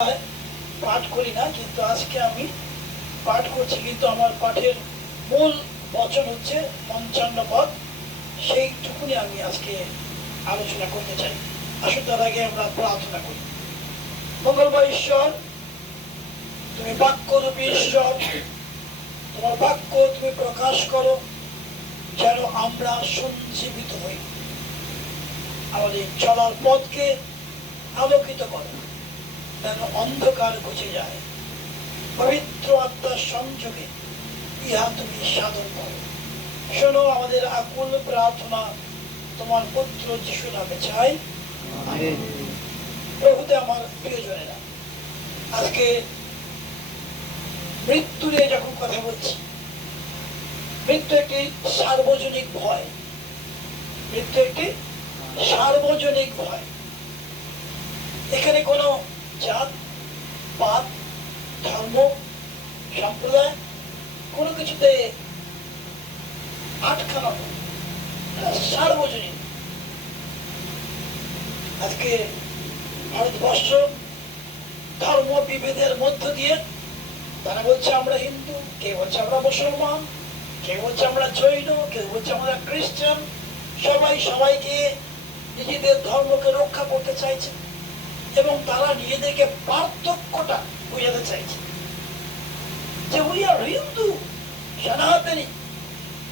পাঠ করি না, কিন্তু আজকে আমি পাঠ করছি। কিন্তু আমার পাঠের মূল বচন হচ্ছে ৫৫ পদ, সেইটুকুনি আমি আজকে আলোচনা করতে চাই। আসলে তার আগে আমরা প্রার্থনা করি। মঙ্গলময় ঈশ্বর, তুমি বাক্য রূপী ঈশ্বর, তোমার বাক্য তুমি প্রকাশ করো যেন আমরা সঞ্জীবিত হই। আমাদের চলার পথকে আলোকিত করো যেন অন্ধকার ঘুচে যায়। পবিত্র আত্মার সংযোগে ইহা তুমি সাধন করো। শোনো আমাদের আকুল প্রার্থনা তোমার পুত্র যিশু নামে চাই। প্রভুতে আমার প্রিয়জনেরা, আজকে মৃত্যু নিয়ে যখন কথা বলছি, মৃত্যু একটি সার্বজনিক ভয়। মৃত্যু একটি সার্বজনিক ভয়। এখানে কোনো জাত, পাত, ধর্ম, সম্প্রদায় কোনো কিছুতে আটকানো সার্বজনীন। আজকে ভারতবর্ষ ধর্ম বিভেদের মধ্য দিয়ে তারা বলছে আমরা হিন্দু, কেউ বলছে আমরা মুসলমান, কেউ বলছে আমরা জৈন, কেউ বলছে আমরা খ্রিস্টান। সবাই সবাইকে নিজেদের ধর্মকে রক্ষা করতে চাইছে এবং তারা নিজেদেরকে পার্থক্যটা বোঝাতে চাইছে যে উই আর হিন্দু, সনাতনী,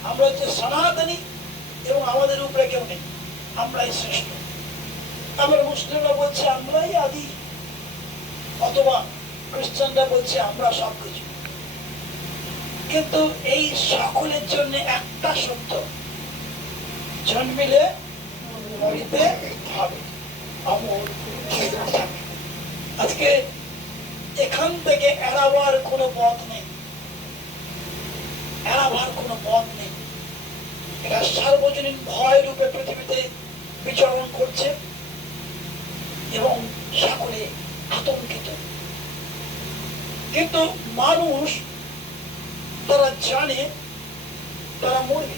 আমরা হচ্ছে সনাতনী এবং আমাদের উপরে কেউ নেই, আমরাই শ্রেষ্ঠ। আবার মুসলিমরা বলছে আমরাই আদি, অথবা খ্রিস্টানরা বলছে আমরা সবকিছু। কিন্তু এই সকলের জন্য একটা সত্য, জন্মিলে মরিতে হবে। আজকে এখান থেকে এড়াবার কোনো পথ নেই, এড়াবার কোনো পথ নেই। এটা সার্বজনীন ভয় রূপে পৃথিবীতে বিচরণ করছে এবং সকলে আতঙ্কিত। কিন্তু মানুষ তারা জানে তারা মরবে,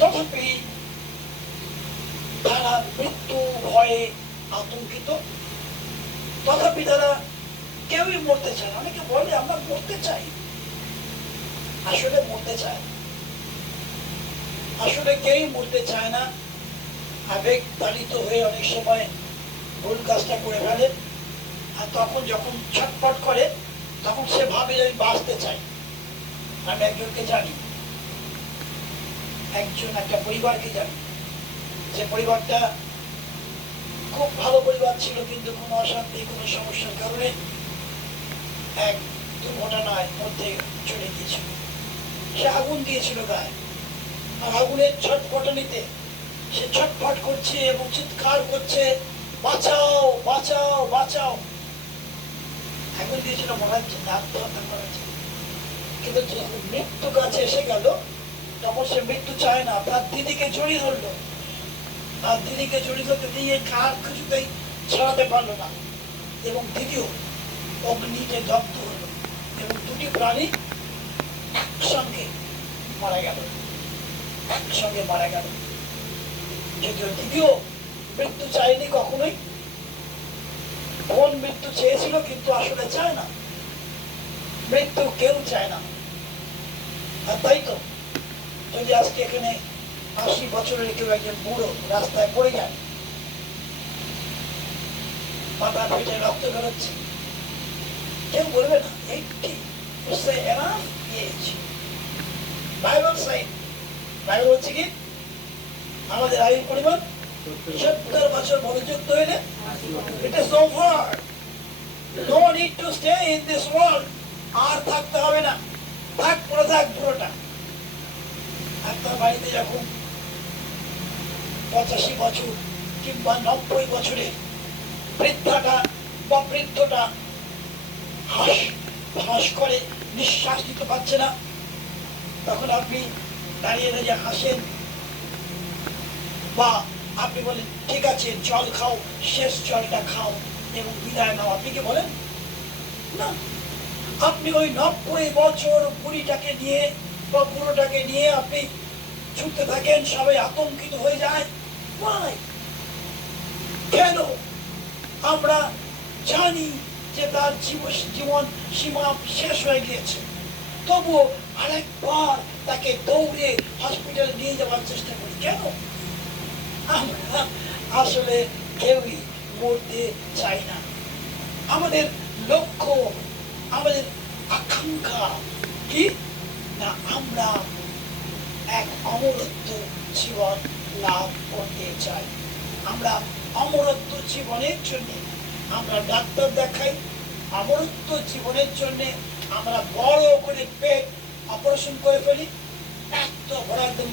তথাপি তারা মৃত্যু ভয়ে আতঙ্কিত। তথাপি তারা কেউই মরতে চায় না। অনেকে বলে আমরা মরতে চাই, আসলে মরতে চায়, আসলে কেউই মরতে চায় না। আবেগ তাড়িত হয়ে অনেক সময় ভুল কাজটা করে ফেলে, আর তখন যখন ছটফট করে তখন সে ভাবে যে আমি বাঁচতে চাই। আমি একজনকে জানি, একটা পরিবারকে জানি, যে পরিবারটা খুব ভালো পরিবার ছিল, কিন্তু কোনো অশান্তি, কোনো সমস্যার কারণে এক দুর্ঘটনার মধ্যে চলে গিয়েছিল। সে আগুন দিয়েছিল গায়ে, আর আগুনের ছটফটানিতে সে ছটফট করছে এবং চিৎকার করছে, বাঁচাও বাঁচাও বাঁচাও। আগুন দিয়েছিল মনে হচ্ছে আত্মহত্যা করেছে। কিন্তু মৃত্যু কাছে এসে গেল, তখন সে মৃত্যু চায় না, তার দিদিকে জড়িয়ে ধরলো। তার দিদিকে জড়িয়ে ধরতে দিয়ে কার কিছুতেই ছড়াতে পারলো না এবং দিদিও অগ্নিতে দগ্ধ হলো এবং দুটি প্রাণী একসঙ্গে মারা গেল, একসঙ্গে মারা গেল। যদিও দিদিও মৃত্যু চায়নি কখনোই, বোন মৃত্যু চেয়েছিল কিন্তু আসলে চায় না, মৃত্যু কেউ চায় না। আর তাই তো যদি আজকে এখানে ৮০ বছরের কেউ একজন বুড়ো রাস্তায় পড়ে যায়, মাথা ফেটে রক্ত বেরোচ্ছে, কেউ বলবে না বাইবেল বলছে কি আমাদের আয়ুর পরিমাণ ৭০ বছর মনোযুক্ত হইলে it is over, no need to stay in this world, আর থাকতে হবে না, থাক পড়ে থাক পুরোটা। আর তার বাড়িতে যখন ৮৫ বছর কিংবা ৯০ বছরে বৃদ্ধাটা বা বৃদ্ধটা হাস হাস করে নিঃশ্বাস নিতে পারছে না, তখন আপনি দাঁড়িয়ে দাঁড়িয়ে হাসেন বা আপনি বলেন ঠিক আছে জল খাও, শেষ জলটা খাও এবং বিদায় নাও, আপনি কি বলেন? না, আপনি ওই ৯০ বছর বুড়িটাকে নিয়ে বা বুড়োটাকে নিয়ে আপনি ছুটতে থাকেন, সবাই আতঙ্কিত হয়ে যায়। কেন আমরা জানি যে তার জীবন সীমা শেষ হয়ে গিয়েছে, তবুও আরেকবার তাকে দৌড়ে হসপিটালে নিয়ে যাওয়ার চেষ্টা করি। কেন? আমরা আসলে কেউই মরতে চাই না। আমাদের লক্ষ্য, আমাদের আকাঙ্ক্ষা কি না, আমরা এক অমরত্ব জীবন লাভ করতে চাই। আমরা অমরত্ব জীবনের জন্য আমরা ডাক্তার দেখাই, অমরত্ব জীবনের জন্য আমরা বড় করে পেট অপারেশন করে ফেলি, এত বড় একদম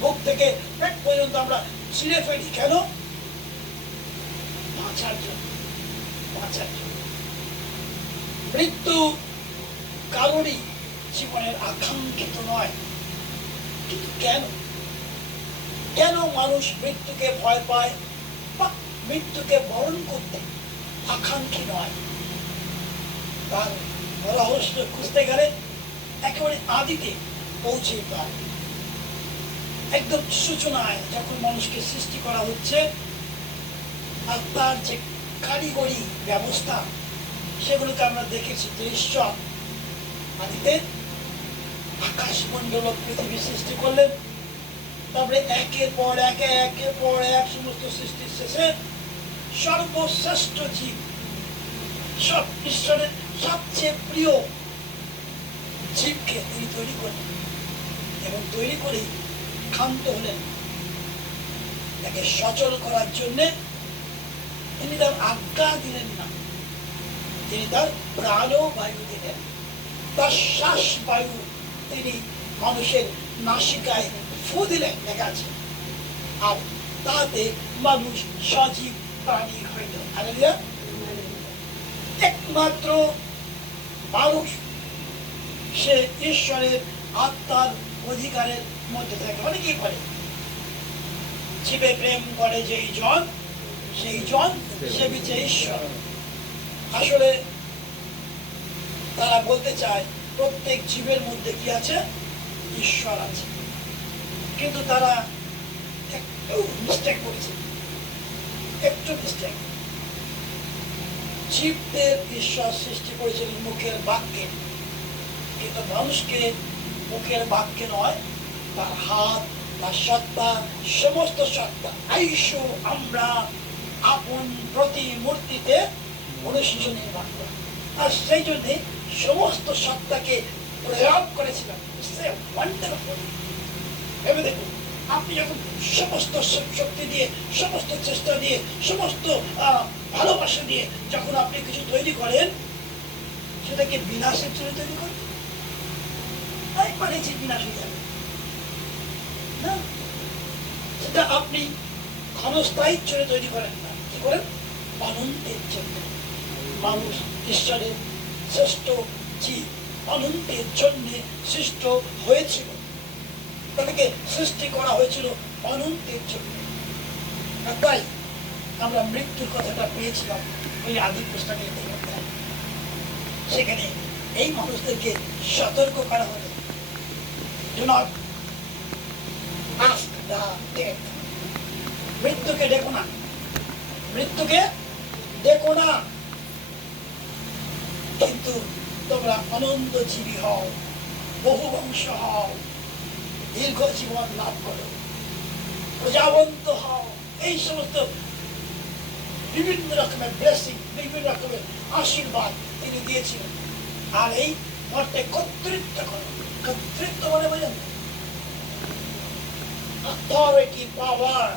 বুক থেকে পেট পর্যন্ত আমরা ছিঁড়ে ফেলি। কেন? বাঁচার জন্য, বাঁচার জন্য। মৃত্যু কারোরই জীবনের আকাঙ্ক্ষিত নয়, কিন্তু কেন কেন মানুষ মৃত্যুকে ভয় পায় বা মৃত্যুকে বরণ করতে আকাঙ্ক্ষী নয়? তার রহস্য খুঁজতে গেলে একেবারে আদিতে পৌঁছে পায়। একদম সূচনায় যখন মানুষকে সৃষ্টি করা হচ্ছে, আর তার যে কারিগরি ব্যবস্থা, সেগুলোকে আমরা দেখেছি যে ঈশ্বর আদিতে আকাশমণ্ডল পৃথিবী সৃষ্টি করলেন, তারপরে একের পর এক সমস্ত সৃষ্টির শেষে সর্বশ্রেষ্ঠ জীব, সব ঈশ্বরের সবচেয়ে প্রিয় জীবকে তিনি তৈরি করলেন, এবং তৈরি করে ক্ষান্ত হলেন তাকে সচল করার জন্য। তিনি তার আজ্ঞা দিলেন না, তিনি তার প্রাণবায়ু দিলেন, তার শ্বাস বায়ু তিনি মানুষের নাসিকায় ফু দিলেন, লেখা আছে, আর তাতে মানুষ সজীব প্রাণী হইল। হালেলুয়া। একমাত্র মানুষ সে ঈশ্বরের আত্মার অধিকারের মধ্যে থাকে। অনেকেই বলে জীবে প্রেম করে যেই জন, সেই জন সেবিছে ঈশ্বর। আসলে তারা বলতে চায় প্রত্যেক জীবের মধ্যে কি আছে? ঈশ্বর আছে। কিন্তু তারা একটু মিস্টেক করেছে, একটু মিস্টেক। জীবদের ঈশ্বর সৃষ্টি করেছিলেন মুখের বাক্যে, কিন্তু মানুষকে মুখের বাক্যে নয়, তার হাত, তার সত্তা, সমস্ত সত্তা আইসো আমরা আপন প্রতিমূর্তিতে মনুষ্য নির্মাণ করা। আর সেই জন্যে সমস্ত সত্তাকে প্রয়োগ করেছিলেন। ভেবে দেখুন, আপনি যখন সমস্ত শক্তি দিয়ে, সমস্ত চেষ্টা দিয়ে, সমস্ত ভালোবাসা দিয়ে যখন আপনি কিছু তৈরি করেন, সেটাকে বিনাশের জন্য তৈরি করেন, তাই মানে যে বিনাশ হয়ে যাবে না, সেটা আপনি ক্ষণস্থায়ীর জন্য তৈরি করেন না। কি করেন? অনন্তের জন্য। মানুষ ঈশ্বরের শ্রেষ্ঠ জীব, অনন্তের জন্য সৃষ্ট হয়েছিল, তাদেরকে সৃষ্টি করা হয়েছিল অনন্তের জন্য। তাই আমরা মৃত্যুর কথাটা পেয়েছিলাম ওই আদি পুস্তকে, সেখানে এই মানুষদেরকে সতর্ক করা হলো, do not ask the death, মৃত্যুকে ডেকো না, মৃত্যুকে ডেকো না, কিন্তু তোমরা অনন্ত জীবী হও, বহু বংশ হও, দীর্ঘ জীবন লাভ করো, প্রজাবন্ত হও। এই সমস্ত বিভিন্ন রকমের ব্লেসিং, বিভিন্ন রকমের আশীর্বাদ তিনি দিয়েছিলেন। আর এই মর্তে কর্তৃত্ব করো। কর্তৃত্ব মানে বোঝেন, অথরিটি, পাওয়ার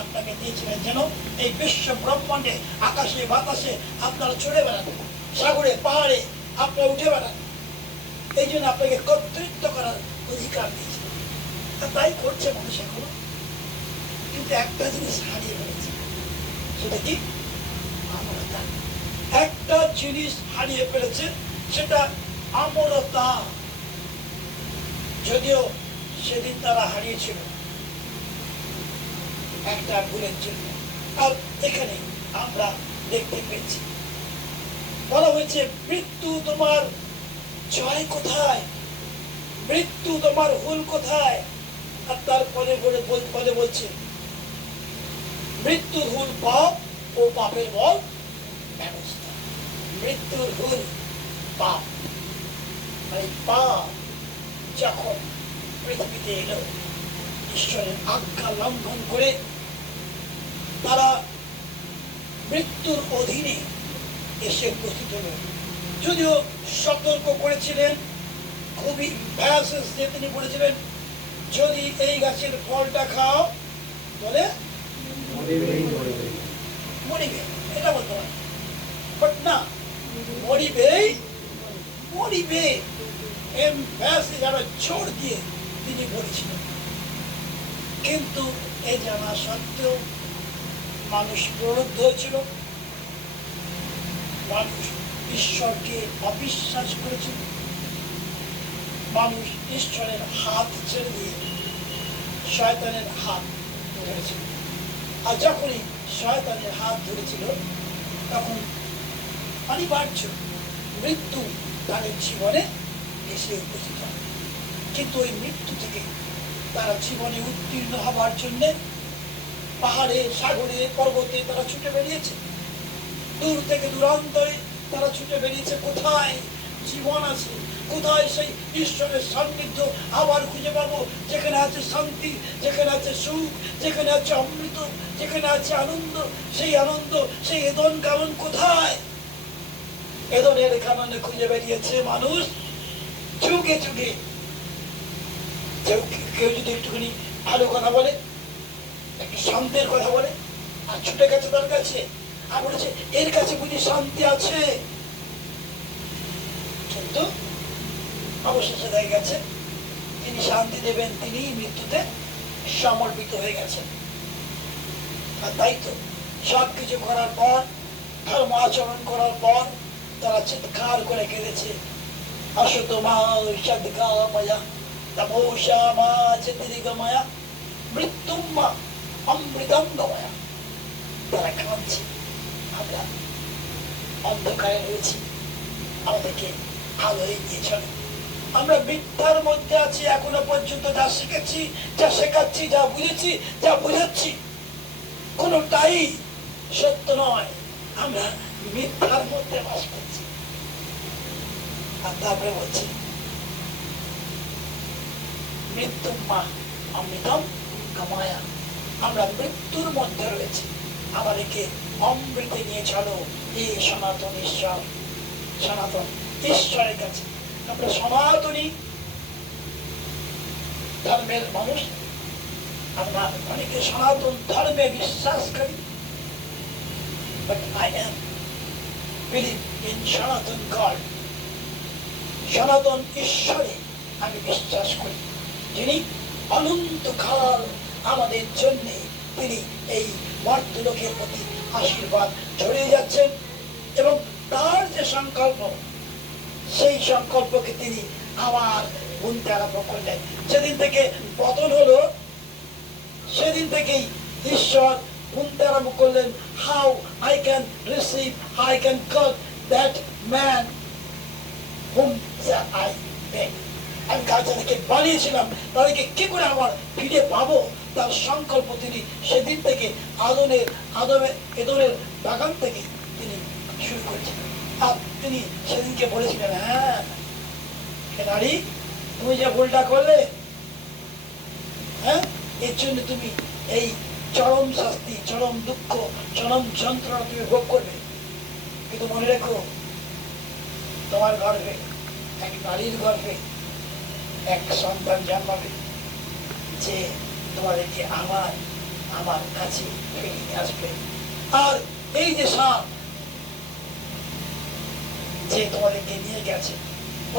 আপনাকে দিয়েছিলেন, যেন এই বিশ্ব ব্রহ্মাণ্ডে আকাশে বাতাসে আপনারা চড়ে বেড়ান, সাগরে পাহাড়ে আপনারা উঠে বেড়ান। এই জন্য আপনাকে কর্তৃত্ব করার অধিকার দিয়েছিলেন। তাই করছে মানুষ এখনো। কিন্তু একটা জিনিস হারিয়ে ফেলেছে, সেটা কি? আমরতা। একটা জিনিস হারিয়ে ফেলেছে, সেটা আমরতা। যদিও সেদিন তারা হারিয়েছিল একটা ভুলের জন্য। আর এখানে আমরা দেখতে পেয়েছি বলা হয়েছে, মৃত্যু তোমার জয় কোথায়, মৃত্যু তোমার হুল কোথায়? আর তারপরে পদে বলছে, মৃত্যুর হুল পাপ ও পাপের বল ব্যবস্থা। মৃত্যুর হুল পাপ। মানে পাপ যখন পৃথিবীতে এলো, ঈশ্বরের আজ্ঞা লঙ্ঘন করে তারা মৃত্যুর অধীনে এসে উপস্থিত হল। যদিও সতর্ক করেছিলেন, খুবই ভয়াসেস দিয়ে তিনি বলেছিলেন, যদি এই গাছের ফলটা খাও বলে মরিবে, এটা বলতে পারে, বাট না, মরিবেই মরিবে, যারা জোর দিয়ে তিনি বলেছিলেন। কিন্তু এই জানা সত্ত্বেও মানুষ প্রলুব্ধ হয়েছিল, মানুষ ঈশ্বরকে অবিশ্বাস করেছিল, মানুষ ঈশ্বরের হাত ছেড়ে দিয়ে শয়তানের হাত ধরেছিল। আর যখনই শয়তানের হাত ধরেছিল, তখন অনিবার্য মৃত্যু তাদের জীবনে এসে উপস্থিত হয়। কিন্তু ওই মৃত্যু থেকে তারা জীবনে উত্তীর্ণ হবার জন্য পাহাড়ে, সাগরে, পর্বতে তারা ছুটে বেরিয়েছে। দূর থেকে দূরান্তরে তারা ছুটে বেরিয়েছে। কোথায় জীবন আছে, কোথায় সেই ঈশ্বরের সান্নিধ্য আবার খুঁজে পাবো, যেখানে আছে শান্তি, যেখানে আছে সুখ, যেখানে আছে অমৃত, যেখানে আছে আনন্দ। সেই আনন্দ, সেই এদন কানন কোথায়? এদনের কাননে খুঁজে বেরিয়েছে মানুষ যুগে যুগে। কেউ যদি একটুখানি ভালো কথা বলে, একটু শান্তির কথা বলে, আর ছুটে গেছে তার কাছে, আর বলেছে এর কাছে বুঝি শান্তি আছে। কিন্তু অবশেষে দেখা গেছে তিনি শান্তি দেবেন, তিনি মৃত্যুতে সমর্পিত হয়ে গেছেন। আর তাই তো সবকিছু করার পর, ধর্ম আচরণ করার পর তারা চিৎকার করে কেঁদেছে, অসতমা সদ্গাময়া তমোষা মা চিতিগময়া মৃত্যুম্মা অমৃতম গময়া। তারা কাঁদছে, আমরা অন্ধকারে রয়েছি, আমাদেরকে আলোয় নিয়ে চলে। আমরা মিথ্যার মধ্যে আছি এখনো পর্যন্ত। যা শিখেছি, যা শেখাচ্ছি, যা বুঝেছি, যা বুঝাচ্ছি, কোনটাই সত্য নয়। আমরা মিথ্যার মধ্যে বাস করছি। আর তারপরে বলছি মৃত্যুম্মা অমৃতম গময়া, আমরা মৃত্যুর মধ্যে রয়েছি, আমাদেরকে অমৃতে নিয়ে চলো এই সনাতন ঈশ্বর, সনাতন ঈশ্বরের কাছে। আমরা সনাতনী ধর্মের মানুষ, আমরা অনেকে সনাতন ধর্মে বিশ্বাস করি, but I am believe in সনাতন গড, সনাতন ঈশ্বরে আমি বিশ্বাস করি, যিনি অনন্তকাল আমাদের জন্য তিনি এই মর্তলোকের প্রতি আশীর্বাদ ছড়িয়ে যাচ্ছেন। এবং তার যে সংকল্প, সেই সংকল্পকে তিনি আবার গুনতে আরম্ভ করলেন। যেদিন থেকে পতন হলো, সেদিন থেকেই ঈশ্বর গুনতে আরম্ভ করলেন, how I can receive, I can goat that man hmm I made. আমি যাদেরকে বানিয়েছিলাম তাদেরকে কি করে আবার ফিরে পাবো, তার সংকল্প তিনি সেদিন থেকে এদনের বাগান থেকে তিনি শুরু করেছিলেন। আর তিনি সেদিনকে বলেছিলেন, হ্যাঁ নারী, তুমি যে ভুলটা করলে, হ্যাঁ, এর জন্য তুমি এই চরম শাস্তি, চরম দুঃখ, চরম যন্ত্রণা তুমি ভোগ করবে। কিন্তু মনে রেখো, তোমার গর্ভে, এক নারীর গর্ভে এক সন্তান জন্মাবে, যে তোমাদেরকে আমার কাছে ফিরিয়ে আসবে। আর এই যে সাপ, যে তোমাদেরকে নিয়ে গেছে,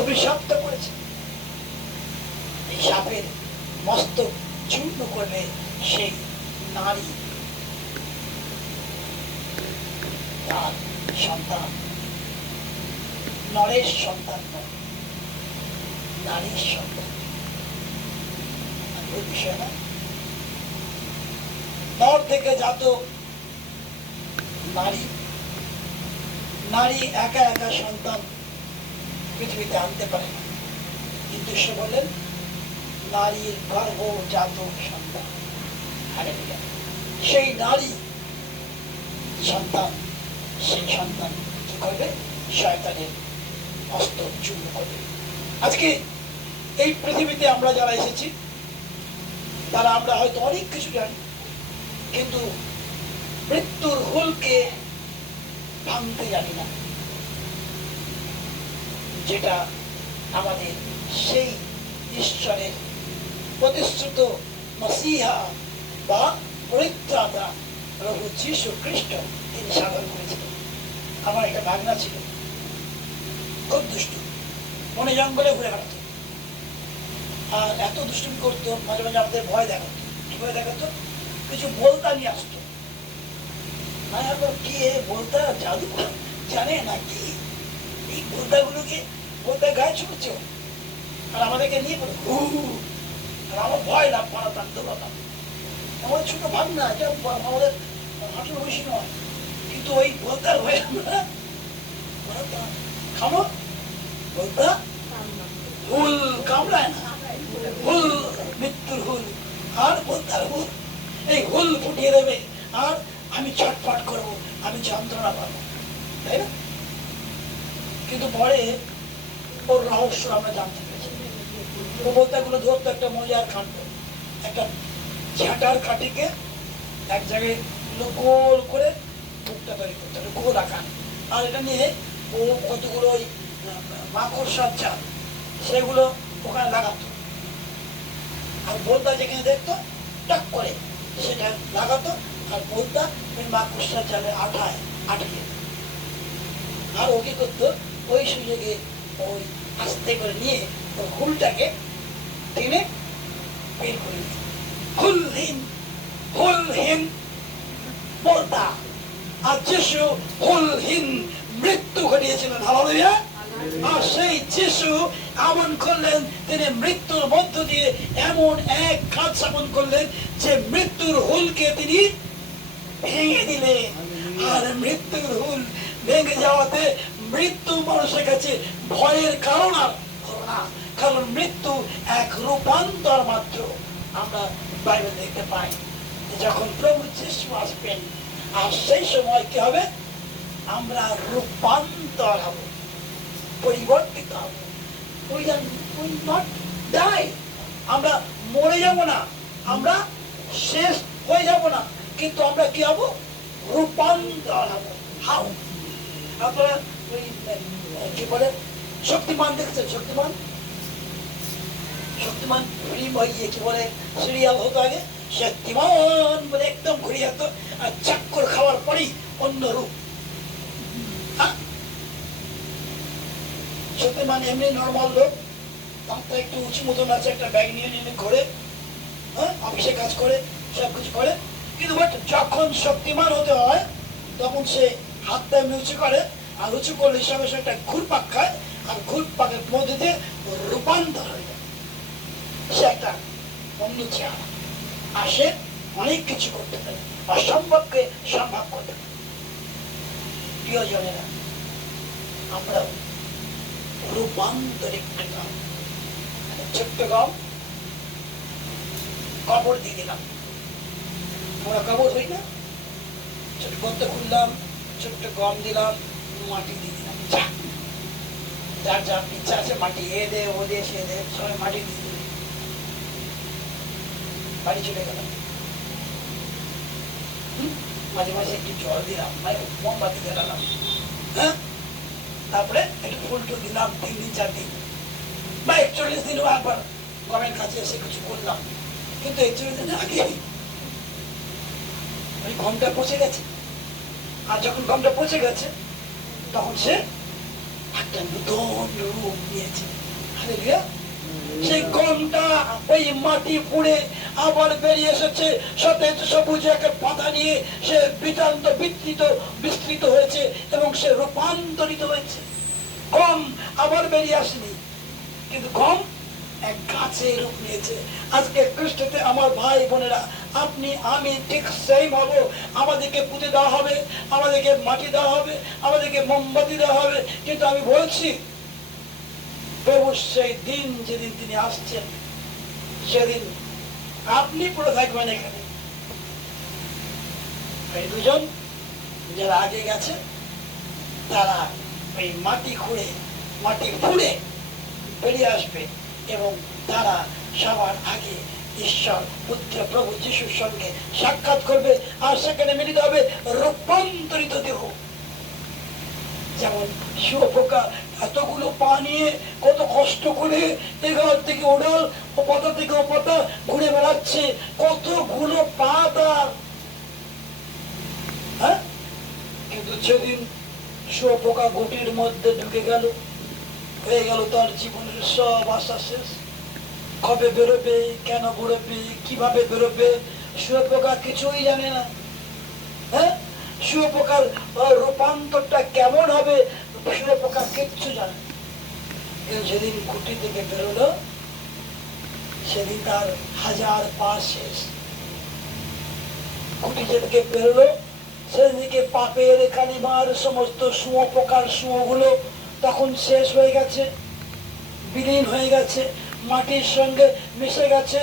অভিশপ্ত করেছে, এই সাপের মস্তক চূর্ণ করবে সেই নারী, তার সন্তান নরের সন্তান নয়, নারীর সন্তান। বিষয় না, নর থেকে জাত নারী, নারী একা একা সন্তান পৃথিবীতে আনতে পারে না, কিন্তু সে বললেন নারীর গর্ভজাত সন্তান। হালেলুয়া। সেই নারী সন্তান, সেই সন্তান কি করবে? শয়তানের হস্ত চূর্ণ করবে। আজকে এই পৃথিবীতে আমরা যারা এসেছি তারা আমরা হয়তো অনেক কিছু জানি, কিন্তু মৃত্যুর হুলকে ভাঙতে জানি না, যেটা আমাদের সেই ঈশ্বরের প্রতিশ্রুত মসিহা বা পরিত্রাতা প্রভু যীশু খ্রিস্ট তিনি সাধন করেছিলেন। আমার একটা ভাগনা ছিল, খুব দুষ্টু, বনে জঙ্গলে ঘুরে বেড়াতো, আর এত দুষ্টুমি করতো, মাঝে মাঝে আমাদের ভয় দেখাতো। কি ভয় দেখাতো? কিছু বলতা নিয়ে আসতো। কি বলতা জাদু জানে না কি, এই বলতাগুলোকে বলতা গায়ে ছুটছে, আর আমাদেরকে নিয়ে পড়ে হু, আর আমার ভয় লাভ পালাতাম, দৌড়াতাম। আমাদের ছোট ভাগনা, এটা আমাদের হাঁটুর বেশি নয়, কিন্তু ওই বলতার ভয়ে আমরা খাবো। বলতা হুল কামড়ায় না, হুল মৃত্যুর হুল, আর বলতার হুল এই হুল ফুটিয়ে দেবে, আর আমি ছটফট করবো, আমি যন্ত্রণা পাবো, তাই না? কিন্তু পরে ওর রহস্য আমরা জানতে পেরেছি। ও বলতাগুলো ধরতো একটা মজার কাণ্ড, একটা ঝাঁটার কাঠিকে এক জায়গায় গোল করে মুখটা তৈরি করতে হবে, গোল আকার, আর এটা নিয়ে ও কতগুলো ওই মাকড়সার জাল সেগুলো ওখানে লাগাতো, আর বলতা যেখানে দেখতো টাক করে সেটা লাগাতো, আর বলতা ওই মাকড়সার জালে আঠায় আটকে, আর ও কি করতো ওই সুযোগে ওই আস্তে করে নিয়ে ওই হুলটাকে টেনে বের করে দিত। হুলহীন বলতা, আর যিশু হুলহীন মৃত্যু ঘটিয়েছিলেন। হালেলুয়া। আর সেই যিশু আমন করলেন, তিনি মৃত্যুর মধ্য দিয়ে এমন এক কাজ স্থাপন করলেন যে মৃত্যুর হুলকে তিনি ভেঙে দিলেন। আর মৃত্যুর হুল ভেঙে যাওয়াতে মৃত্যু মানুষের কাছে ভয়ের কারণ আর হলো না, কারণ মৃত্যু এক রূপান্তর মাত্র। আমরা বাইবেল দেখতে পাই যখন প্রভু যিশু আসবেন, আর সেই সময় কি হবে? আমরা রূপান্তর হব, পরিবর্তিত হব। আমরা মরে যাব না, আমরা শেষ হয়ে যাব না, কিন্তু আমরা কি হব? রূপান্তর হব। হাউ? আপনারা ওই কি বলে শক্তিমান দেখছেন? শক্তিমান ফিল্ম হয়ে কি বলে সিরিয়াল হতো আগে, শক্তিমান বলে একদম ঘুরে যেত, আর চাক্কর খাওয়ার পরেই অন্য রূপ। শক্তিমান এমনি নর্মাল লোক, তার একটু উঁচু মতন আছে, একটা ব্যাগ নিয়ে নিয়ে ঘরে, অফিসে কাজ করে, সবকিছু করে, কিন্তু যখন শক্তিমান হতে হয় তখন সে হাতটা এমনি উঁচু করে, আর উঁচু করলে সঙ্গে সঙ্গে একটা ঘুরপাক খায়, আর ঘুরপাকের মধ্যে দিয়ে রূপান্তর হয়ে যায়, সে একটা অন্য চেহারা আসে, অনেক কিছু করতে পারে, অসম্ভবকে সম্ভব করতে পারে। প্রিয়জনেরা, আমরা রূপান্তরিক গম, ছোট্ট গম কবর দিয়ে দিলাম, আমরা কবর হই না, ছোট গর্ত খুললাম, ছোট্ট গম দিলাম, মাটি দিয়ে দিলাম, যার যার ইচ্ছা আছে মাটি এ দে, ও দে, সে দে, সবাই মাটি দিয়ে দিল, বাড়ি চলে গেলাম। মাঝে মাঝে একটু জল দিলাম, মানে মোমবাতি জ্বালালাম, হ্যাঁ, তারপরে একটু ফুল টুল দিলাম 3 দিন 4 দিন বা 41 দিন একবার গমের কাছে এসে কিছু করলাম, কিন্তু 41 দিন আগে ওই গমটা পচে গেছে। আর যখন গমটা পচে গেছে তখন সে একটা নতুন রূপ নিয়েছে। হালেলুয়া। সেই গমটা ওই মাটি পুড়ে আবার বেরিয়ে এসেছে, সতেজ সবুজ একটা পাতা নিয়ে সে বিস্তৃত হয়েছে এবং সে রূপান্তরিত হয়েছে। গম আবার বেরিয়ে আসেনি, কিন্তু গম এক গাছে রূপ নিয়েছে। আজকে খ্রিস্টতে আমার ভাই বোনেরা, আপনি আমি ঠিক সেম হব। আমাদেরকে পুঁতে দেওয়া হবে, আমাদেরকে মাটি দেওয়া হবে, আমাদেরকে মোমবাতি দেওয়া হবে, কিন্তু আমি বলছি প্রভু সেই দিন যেদিন তিনি আসছেন, সেদিন আপনি পড়ে থাকবেন এখানে। এই দুজন যারা আগে গেছে তারা ওই মাটি খুঁড়ে মাটি ফুঁড়ে বেরিয়ে আসবে এবং তারা সবার আগে ঈশ্বর পুত্র প্রভু যিশুর সঙ্গে সাক্ষাৎ করবে আর সেখানে মিলিত হবে রূপান্তরিত দেহ। যেমন শুয়োপোকা এতগুলো পা নিয়ে কত কষ্ট করে এগাল থেকে ওডাল ও পাতা থেকে ও পাতা ঘুরে বেড়াচ্ছে, কতগুলো পা তার। হ্যাঁ, কিন্তু যেদিন শুয়োপোকা গুটির মধ্যে ঢুকে গেল, হয়ে গেল তার জীবনের সব আশা শেষ। কবে বেরোবে, কেন বেরোবে, কিভাবে বেরোবে, শুয়োপোকা কিছুই জানে না। হ্যাঁ, শুয়োপোকার রূপান্তরটা কেমন হবে শুয়োপোকা কিচ্ছু জানে। কিন্তু যেদিন গুটি থেকে বেরোলো সেদিন তার 1000 পা শেষ। গুটি যেদিকে বেরোলো সেদিকে পাপের কালিমার সমস্ত শুয়োপোকার শুয়োগুলো তখন শেষ হয়ে গেছে, বিলীন হয়ে গেছে, মাটির সঙ্গে মিশে গেছে।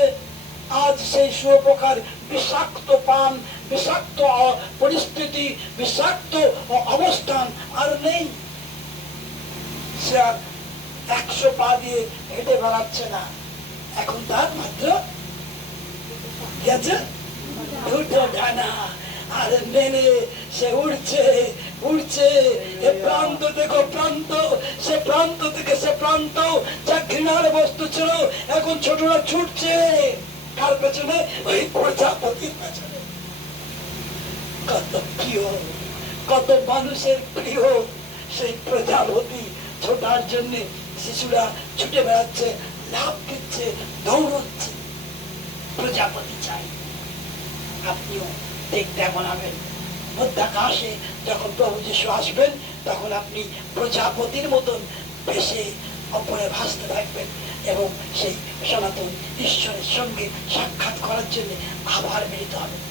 আজ সেই শুয়োপোকার বিষাক্ত পান, বিষাক্ত পরিস্থিতি, বিষাক্ত অবস্থান আর নেই। সে আর 100 পা দিয়ে হেঁটে বেড়াচ্ছে না, এখন তার মাত্র গেছে 2টো ডানা। আর মেনে সে উড়ছে উড়ছে, এ প্রান্ত থেকে প্রান্ত, সে প্রান্ত থেকে সে প্রান্ত। যা ঘৃণার বস্তু ছিল এখন ছোটরা ছুটছে কার পেছনে? ওই প্রজাপতির পেছনে। কত প্রিয়, কত মানুষের প্রিয় সেই প্রজাপতি। ছোটার জন্য শিশুরা ছুটে বেড়াচ্ছে, লাভ দিচ্ছে, দৌড়চ্ছে, প্রজাপতি চাই। আপনিও দেখতে এমন হবেন, মধ্যাকাশে যখন প্রভু যিশু আসবেন তখন আপনি প্রজাপতির মতন ভেসে অপরে ভাসতে থাকবেন এবং সেই সনাতন ঈশ্বরের সঙ্গে সাক্ষাৎ করার জন্য আবার মিলিত হবেন।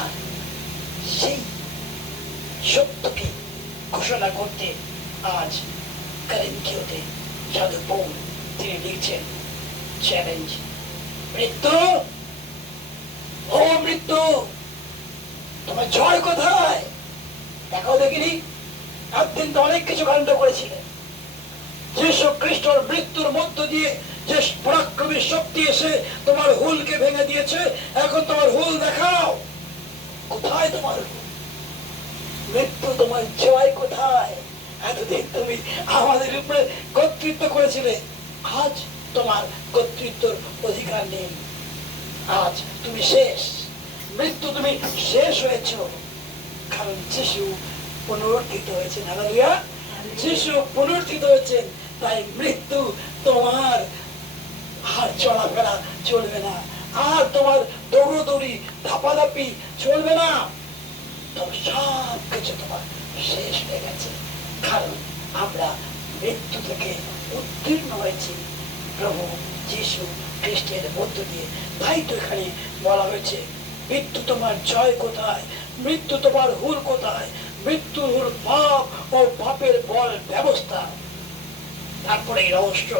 আর সেই সত্যকে ঘোষণা করতে আজ করিন্থীয়তে সাধু পৌল তিনি লিখছেন, চ্যালেঞ্জ, মৃত্যু, ও মৃত্যু তোমার জয় কোথায়? দেখাও দেখিনি। একদিন তো অনেক কিছু কাণ্ড করেছিলেন। যীশু খ্রিস্টর মৃত্যুর মধ্য দিয়ে যে পরাক্রমী শক্তি এসে তোমার হুলকে ভেঙে দিয়েছে, এখন তোমার হুল দেখাও। কোথায় তোমার মৃত্যু? তোমার জয় কোথায়? এতদিন তুমি আমাদের উপরে কর্তৃত্ব করেছিলে, আজ তোমার কর্তৃত্বর অধিকার নেই। আজ তুমি শেষ। মৃত্যু তুমি শেষ হয়েছ, কারণ যিশু পুনরুত্থিত হয়েছেন। হালেলুয়া, যিশু পুনরুত্থিত হয়েছেন। তাই মৃত্যু তোমার আর চলাফেরা চলবে না, আর তোমার দৌড়দৌড়ি ধাপাধাপি চলবে না। তোমার সব কিছু তোমার শেষ হয়ে গেছে, কারণ আমরা মৃত্যু থেকে উত্তীর্ণ হয়েছি প্রভু যিশু খ্রিস্টের মধ্য দিয়ে। তাই তো এখানে বলা হয়েছে, মৃত্যু তোমার জয় কোথায়? মৃত্যু তোমার হুল কোথায়? মৃত্যুর হুল পাপ ও পাপের বল ব্যবস্থা। তারপরে এই রহস্য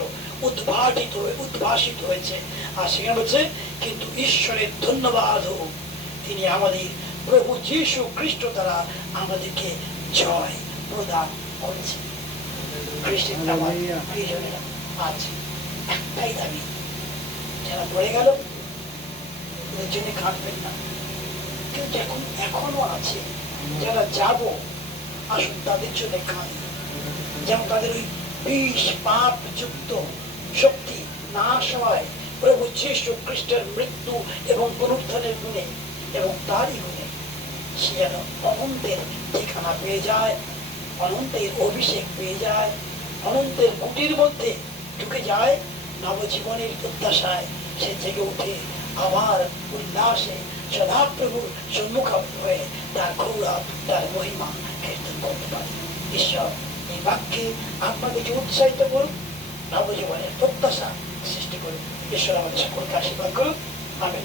উদ্ভাসিত হয়েছে। আর সেখানে বলছে, কিন্তু ঈশ্বরের ধন্যবাদ হোক, তিনি আমাদের প্রভু যীশু খ্রিস্ট দ্বারা আমাদেরকে জয় প্রদান করেছেন। খ্রিস্টের প্রিয়জনেরা, আজ একটাই দাবি, যারা পড়ে গেল ওদের জন্য কাঁদবেন না। কিন্তু এখনো আছে যারা যাব, আসুন তাদের জন্য কাঁদি। যেমন তাদের ওই বিষ পাপ যুক্ত শক্তি নাশ হয় প্রভু যীশু খ্রিস্টের মৃত্যু এবং পুনরুত্থানের গুণে এবং তারই গুণে। সে যেন অনন্তের ঠিকানা পেয়ে যায়, অনন্তের অভিষেক পেয়ে যায়, অনন্তের কুটির মধ্যে ঢুকে যায়, নবজীবনের প্রত্যাশায় সে জেগে উঠে আবার উল্লাসে সদাপ্রভুর সম্মুখীন হয়ে তার গৌরব, তার মহিমা কীর্তন করতে পারে। ঈশ্বর এই বাক্যে আপনাদেরকে উৎসাহিত করুন, নবজীবনের প্রত্যাশা সৃষ্টি করুন। ঈশ্বর আমাদের সকলকে আশীর্বাদ করুন। আমেন।